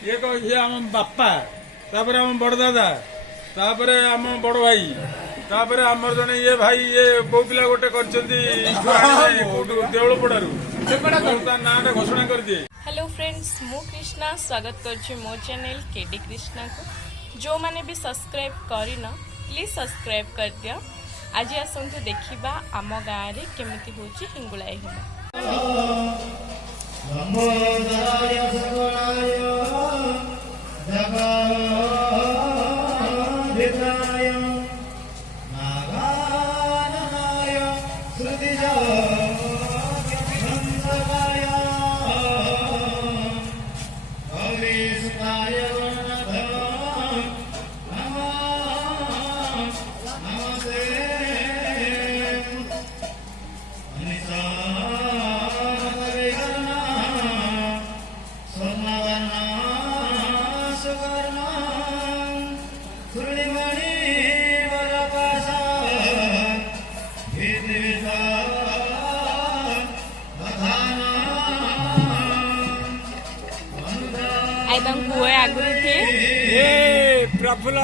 ये कहे आम बापा तापर आम बड़ दादा तापर आम बड़ भाई तापर आमर जने ये भाई ये बो पिला गोटे देवल पड़ारू ना घोषणा कर दिए। हेलो फ्रेंड्स मु कृष्णा स्वागत कर मो चैनल केडी कृष्णा को जो माने भी सब्सक्राइब करिन प्लीज सब्सक्राइब कर दियो। आज आसंतु देखिबा आम गाँव रे केमिति होची हिंगुलाई एकदम कुए आगुरी थे ए प्रफुल्ल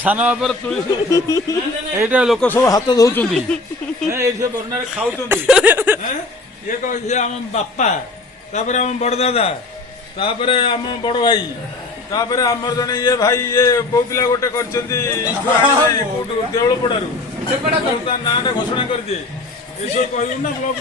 सान बापर तुड़ी लोक सब हाथ धोचुंदी ये बरना खाऊ ये कहे आम बापा तापर आम बड़ दादा तापर आम बड़ भाई तापर आमर जने ये भाई ये बो पिला गोटे देवल पड़ारू ना घोषणा कर दिए ये सब कहू ना ब्लॉक